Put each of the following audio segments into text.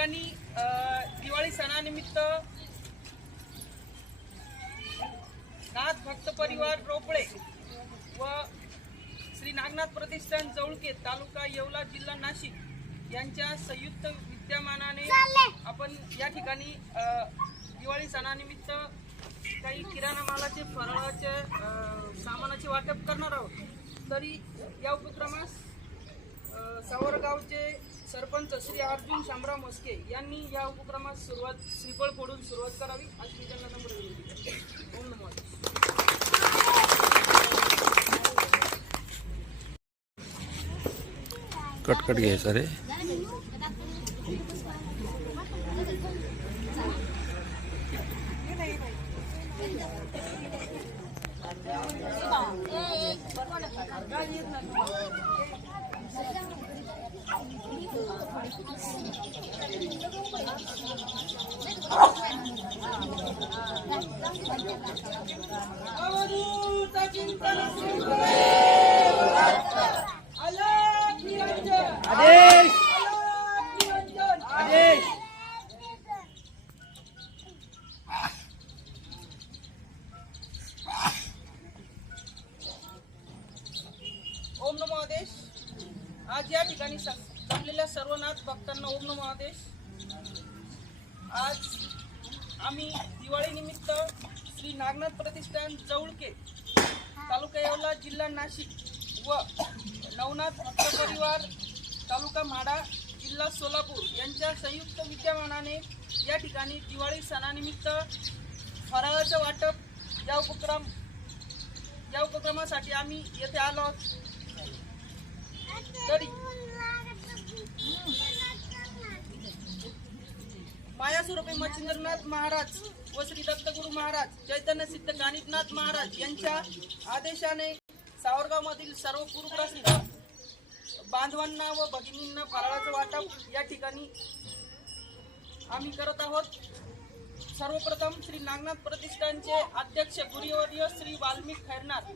ठिकाणी दिवाळी सणानिमित्त नाथ भक्त परिवार रोपळे व श्री नागनाथ प्रतिष्ठान जवळके तालुका येवला जिल्हा नाशिक यांच्या संयुक्त विद्यमानाने आपण या ठिकाणी दिवाळी सणानिमित्त काही किराणा मालाचे फराळाचे सामानाचे वाटप करणार आहोत. तरी या उपक्रमास सावरगावचे सरपंच श्री अर्जुन शामराव मस्के यांनी या उपक्रमास सुरुवात श्रीफळ फोडून सुरुवात करावी अशी मी त्यांना नम्र विनंती. ओम नमो नारायण. कटकट घ्यायचा रे अवधूत चिंतन सुखदेव दत्त. अलख निरंजन. आदेश! आदेश! ओम नमो आदेश. आज या ठिकाणी आपल्याला सर्वनाथ भक्तांना ओम नमो आदेश आज आम्ही दिवाळीनिमित्त श्री नागनाथ प्रतिष्ठान जवळके तालुका येवला जिल्हा नाशिक व नवनाथ भक्त परिवार तालुका म्हाडा जिल्हा सोलापूर यांच्या संयुक्त विद्यमानाने या ठिकाणी दिवाळी सणानिमित्त फराळाचं वाटप या उपक्रम या उपक्रमासाठी आम्ही येथे आलो आहोत तरी माया स्वरूपी मच्छिंद्रनाथ महाराज व श्री दत्तगुरु महाराज चैतन्य सिद्ध गाणितनाथ महाराज यांच्या आदेशाने सावरगावमधील सर्व पूरग्रस्त बांधवांना व भगिनींना फराळाचं वाटप या ठिकाणी आम्ही करत आहोत. सर्वप्रथम श्री नागनाथ प्रतिष्ठानचे अध्यक्ष गुरुवर्य श्री वाल्मिक खैरनाथ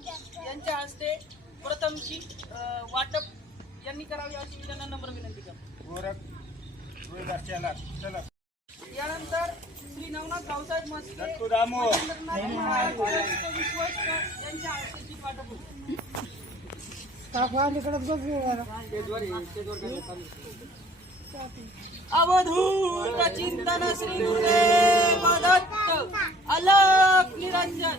यांच्या हस्ते प्रथमची वाटप यांनी करावे अशी त्यांना नम्र विनंती करतो. यानंतर श्री नवनाथ भाऊसाहेब मस्के यांच्या वाटप अवधूत चिंतन श्री गुरुदेव दत्त अलक निरंजन.